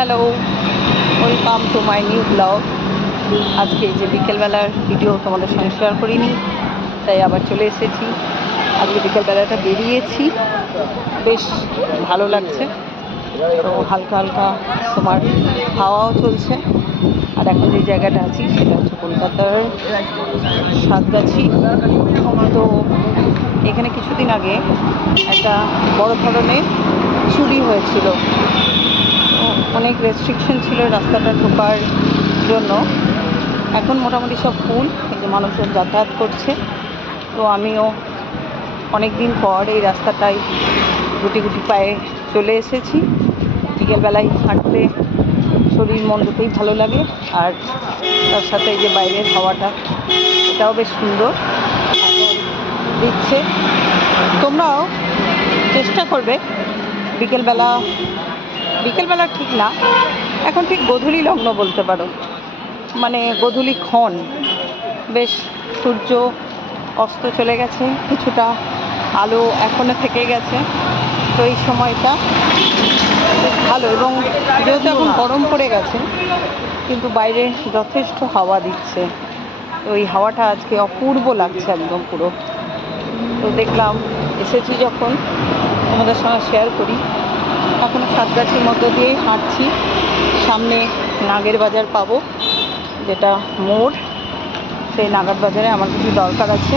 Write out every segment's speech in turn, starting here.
Hello, welcome to my new blog. আজকে যে বিকেলবেলার video তোমাদের সঙ্গে শেয়ার করিনি, তাই আবার চলে এসেছি। আজকে বিকেলবেলাটা বেরিয়েছি, বেশ ভালো লাগছে। তো হালকা হালকা তোমার হাওয়াও চলছে। আর এখন যে জায়গাটা আছি সেটা হচ্ছে কলকাতার সাতগাছি। তো এখানে কিছুদিন আগে একটা বড় ধরনের চুরি হয়েছিল। অনেক রেস্ট্রিকশন ছিল রাস্তাটা ঢোকার জন্য। এখন মোটামুটি সব ফুল, এই যে মানুষজন যাতায়াত করছে। তো আমিও অনেক দিন পর এই রাস্তাটায় গুটি গুটি পায়ে চলে এসেছি। বিকেলবেলায় হাঁটতে শরীর মন দুটোই ভালো লাগে। আর তার সাথে এই যে বাইরের হাওয়াটা, এটাও বেশ সুন্দর দিচ্ছে। তোমরাও চেষ্টা করবে বিকেলবেলা ঠিক না, এখন ঠিক গোধূলি লগ্ন বলতে পারো, মানে গোধূলি ক্ষণ, বেশ সূর্য অস্ত চলে গেছে, কিছুটা আলো এখনো থেকে গেছে। তো এই সময়টা বেশ ভালো, এবং যেহেতু এখন গরম পড়ে গেছে কিন্তু বাইরে যথেষ্ট হাওয়া দিচ্ছে। তো এই হাওয়াটা আজকে অপূর্ব লাগছে একদম পুরো। তো দেখলাম, এসেছি যখন তোমাদের সঙ্গে শেয়ার করি। এখনও সাতগাছির মধ্য দিয়েই হাঁটছি। সামনে নাগের বাজার পাবো, যেটা মোড়। সেই নাগের বাজারে আমার কিছু দরকার আছে,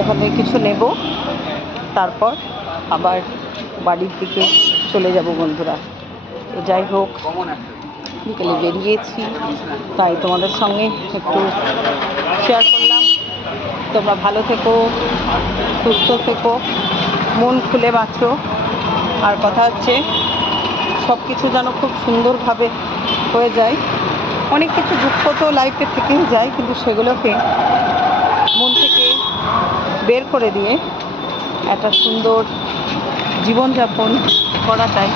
ওখান থেকে কিছু নেব, তারপর আবার বাড়ির দিকে চলে যাব বন্ধুরা। তো যাই হোক, বিকেলে বেরিয়েছি, তাই তোমাদের সঙ্গে একটু শেয়ার করলাম। তোমরা ভালো থেকো, সুস্থ থেকো, মন খুলে বাঁচো। আর কথা হচ্ছে, সব কিছু যেন খুব সুন্দরভাবে হয়ে যায়। অনেক কিছু দুঃখ তো লাইফে থেকেই যায়, কিন্তু সেগুলোকে মন থেকে বের করে দিয়ে একটা সুন্দর জীবনযাপন করাটাই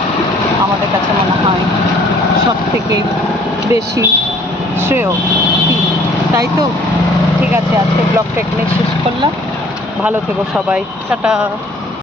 আমাদের কাছে মনে হয় সব থেকে বেশি শ্রেয়। তাই তো? ঠিক আছে, আজকে ব্লগটা এখানে শেষ করলাম। ভালো থেকো সবাই, টাটা।